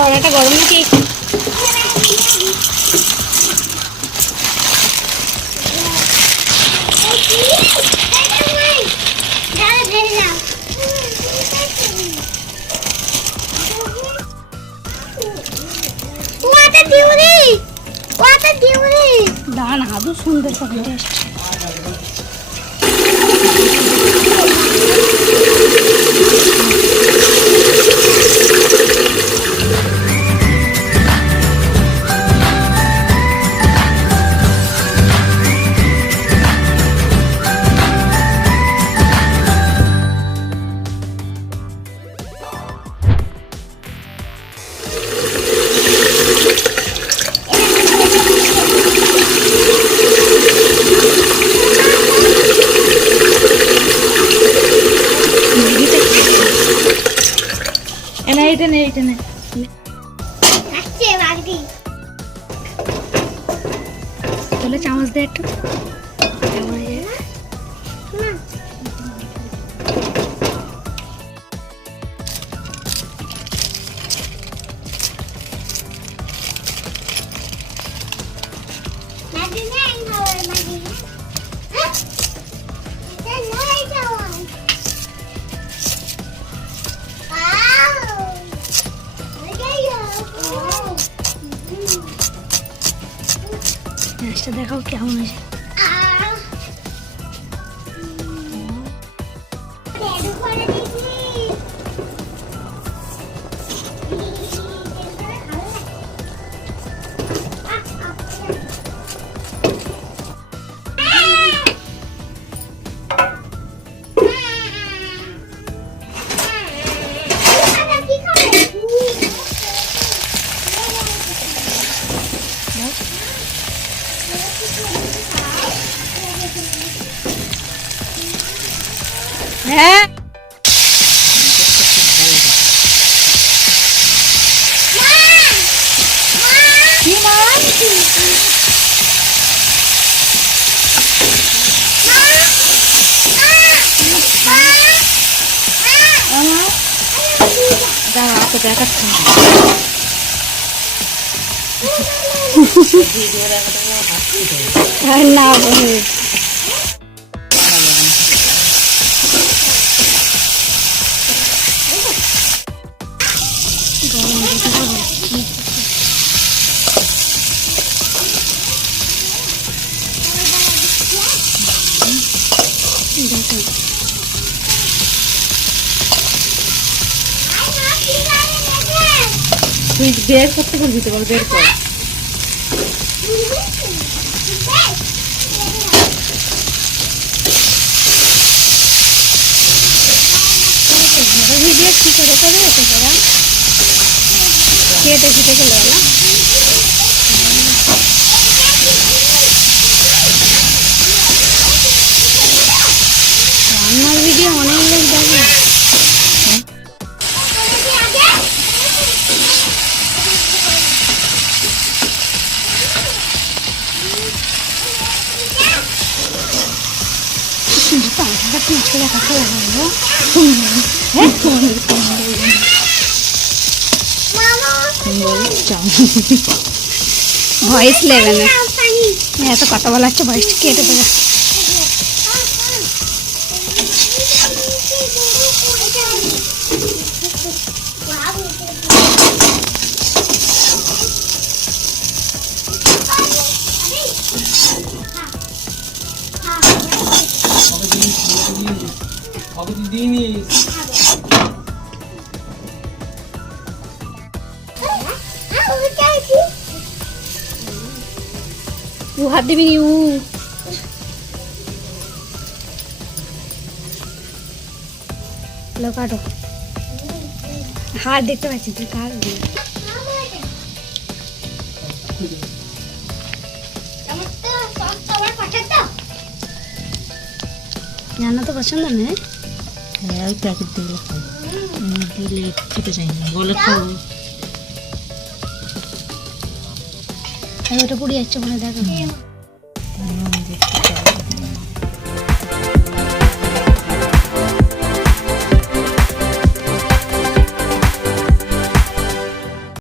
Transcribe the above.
কড়াটা গরম নাকি? দাঁড়ান, আদৌ সুন্দর সব টেস্ট। তাহলে চামচ দিয়ে একটু টেস্টটা দেখাও কেমন হয়েছে। হ্যাঁ দেখাচ্ছি না তুই বের করতে পারবি তো, বল বের কর। ভিডিও কি করে করবে এটা করা কেটে কেটে গেল না। রান্নার ভিডিও অনেক লোক দেখে। ভয়েস লেভেল এত কথা বলা হচ্ছে, ভয়েস কেটে দেবে। হাত দিবি কাটো, হাত দেখতে পাচ্ছি তুই কার রান্না তো পছন্দ নেই। হ্যাঁ ওই প্যাকেট দিলে দিলে খেতে চাই না, বলে খাবো। আর ওটা পুড়ে যাচ্ছে মনে দেখো।